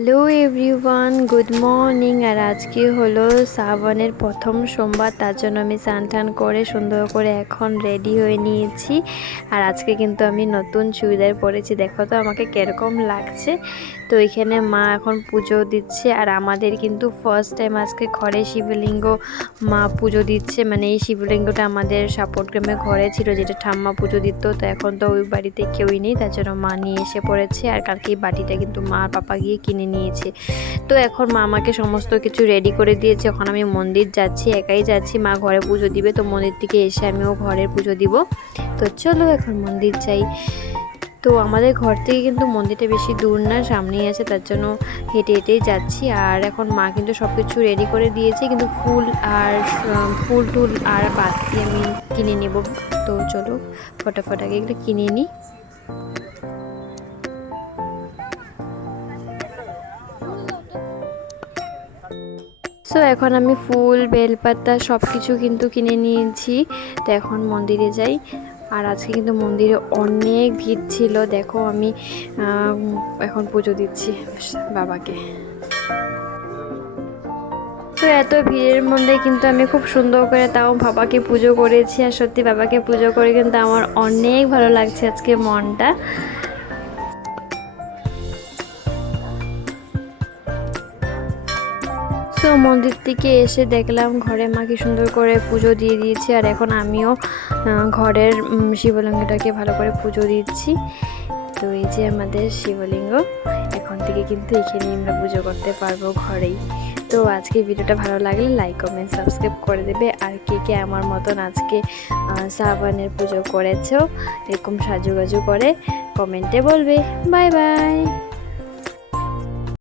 Hello everyone, good morning. আর আজকে হলো শ্রাবণের প্রথম সোমবার, তার জন্য আমি স্নান টান করে সুন্দর করে এখন রেডি হয়ে নিয়েছি। আর আজকে কিন্তু আমি নতুন চুড়িদার পরেছি, দেখো তো আমাকে কীরকম লাগছে। তো এখানে মা এখন পুজো দিচ্ছে, আর আমাদের কিন্তু ফার্স্ট টাইম আজকে ঘরে শিবলিঙ্গ মা পুজো দিচ্ছে। মানে এই শিবলিঙ্গটা আমাদের সাপোর্ট গ্রামে ঘরে ছিল, যেটা ঠাম্মা পুজো দিত। তো এখন তো ওই বাড়িতে কেউই নেই, তার জন্য মা নিয়ে এসে পড়েছে। আর কালকে এই বাটিটা কিন্তু মা আর পাপা গিয়ে কিনে নিয়েছে। তো এখন মা আমাকে সমস্ত কিছু রেডি করে দিয়েছে। এখন আমি মন্দির যাচ্ছি, একাই যাচ্ছি। মা ঘরে পুজো দিবে, তো মন্দির থেকে এসে আমিও ঘরের পুজো দিব। তো চলো এখন মন্দির যাই। তো আমাদের ঘর থেকে কিন্তু মন্দিরটা বেশি দূর না, সামনেই আছে, তার জন্য হেঁটে হেঁটেই যাচ্ছি। আর এখন মা কিন্তু সব কিছু রেডি করে দিয়েছে, কিন্তু ফুল টুল আর বাতি আমি কিনে নেব। তো চলো ফটাফট আগে এগুলো কিনে নিই। সো এখন আমি ফুল, বেলপাতা সব কিছু কিন্তু কিনে নিয়েছি। তো এখন মন্দিরে যাই। আর আজকে কিন্তু মন্দিরে অনেক ভিড় ছিল, দেখো আমি এখন পুজো দিচ্ছি বাবাকে। তো এত ভিড়ের মধ্যে কিন্তু আমি খুব সুন্দর করে তাও বাবাকে পুজো করেছি। আর সত্যি বাবাকে পুজো করে কিন্তু আমার অনেক ভালো লাগছে আজকে মনটা। তো মন্দির থেকে এসে দেখলাম ঘরে মা কি সুন্দর করে পুজো দিয়ে দিয়েছে। আর এখন আমিও ঘরের শিবলিঙ্গটাকে ভালো করে পুজো দিচ্ছি। তো এই যে আমাদের শিবলিঙ্গ, এখন থেকে কিন্তু এখানেই আমরা পুজো করতে পারবো ঘরেই। তো আজকে ভিডিওটা ভালো লাগলে লাইক, কমেন্ট, সাবস্ক্রাইব করে দেবে। আর কে কে আমার মতন আজকে শ্রাবণের পুজো করেছো এরকম সাজুগাজু করে কমেন্টে বলবে। Bye bye.